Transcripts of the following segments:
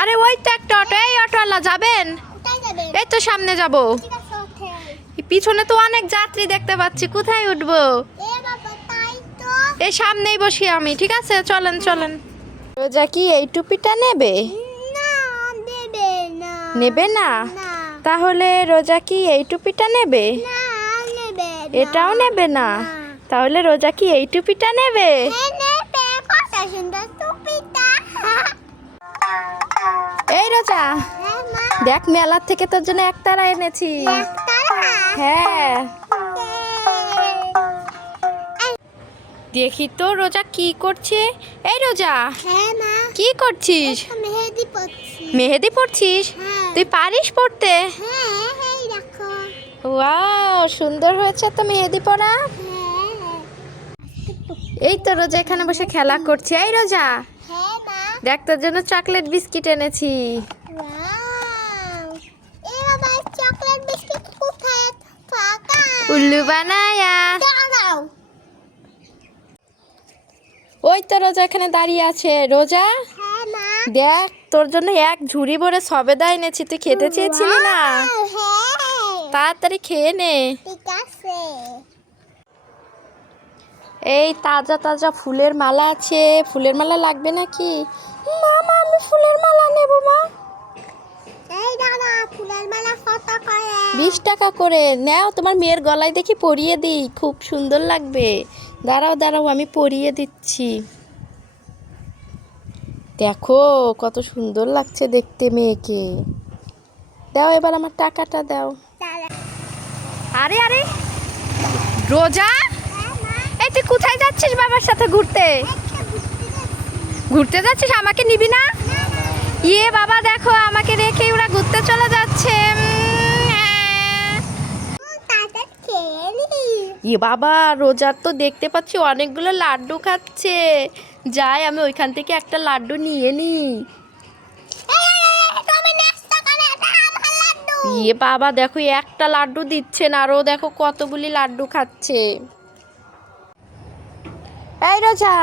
আরে ওই তো একটা অটো, এই অটোওয়ালা যাবেন? এই তো সামনে যাব। পিছনে তো অনেক যাত্রী দেখতে পাচ্ছি, কোথায় উঠবো? এই সামনেই বসি আমি, ঠিক আছে চলেন চলেন। রোজা কি এই টুপিটা নেবে? নেবে না? তাহলে রোজা কি এই টুপিটা নেবে? এটাও নেবে না? তাহলে রোজা কি এই টুপিটা নেবে? এই রোজা, দেখ মেলার থেকে তোর জন্য একতারা এনেছি। হ্যাঁ, দেখি তো রোজা কি করছে। এই রোজা, কি করছিস? মেহেদি পড়ছিস? তুই পারিস পড়তে? ওয়াও, সুন্দর হয়েছে তো মেহেদি পড়া। এই তো রোজা এখানে বসে খেলা করছে। এই রোজা, দেখ তোর জন্য চকলেট বিস্কিট এনেছি। উল্লু বানায়া। ওই তো রোজা এখানে দাঁড়িয়ে আছে। রোজা, দেখ তোর জন্য এক ঝুড়ি ভরে সবেদা এনেছি, তুই খেতে চেয়েছিলি না? তাড়াতাড়ি খেয়ে নে। এই তাজা তাজা ফুলের মালা আছে, ফুলের মালা লাগবে নাকি? মামা আমি ফুলের মালা নেব মা। 20 টাকা করে নাও, তোমার মেয়ের গলায় দেখি পরিয়ে দিই, খুব সুন্দর লাগবে। দাঁড়াও দাঁড়াও, আমি পরিয়ে দিচ্ছি। দেখো কত সুন্দর লাগছে দেখতে মেয়েকে। দাও এবার আমার টাকাটা দাও। আরে আরে রোজা, এই তুই কোথায় যাচ্ছিস? বাবার সাথে ঘুরতে? ঘুরতে যাচ্ছিস, আমাকে নিবি না? ইয়ে বাবা, দেখো আমাকে রেখে ওরা ঘুরতে চলে যাচ্ছে। ইয়ে বাবা, রোজার তো দেখতে পাচ্ছি অনেকগুলো লাড্ডু খাচ্ছে। যাই আমি ওইখান থেকে একটা লাড্ডু নিয়ে নি। ইয়ে বাবা, দেখো একটা লাড্ডু দিচ্ছে না, আরো দেখো কতগুলি লাড্ডু খাচ্ছে। এই রোজা,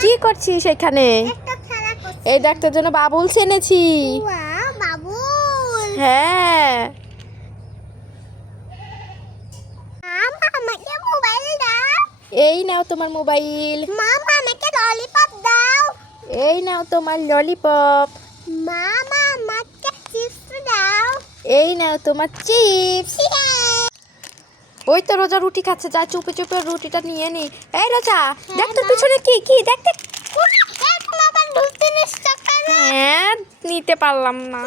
কি করছিস এখানে? এই দেখ তোর জন্য বাবুলস এনেছি। হ্যাঁ, এই নাও তোমার মোবাইল। মামা আমাকে ললিপপ দাও। এই নাও তোমার ললিপপ। মামা আমাকে চিপস দাও। এই নাও তোমার চিপস। ওই তো রোজা রুটি খাচ্ছে, যা চুপে চুপে রুটিটা নিয়ে নি। এই রোজা, দেখ তোর পিছনে কি কি, দেখ দেখ। হ্যাঁ, নিতে পারলাম না।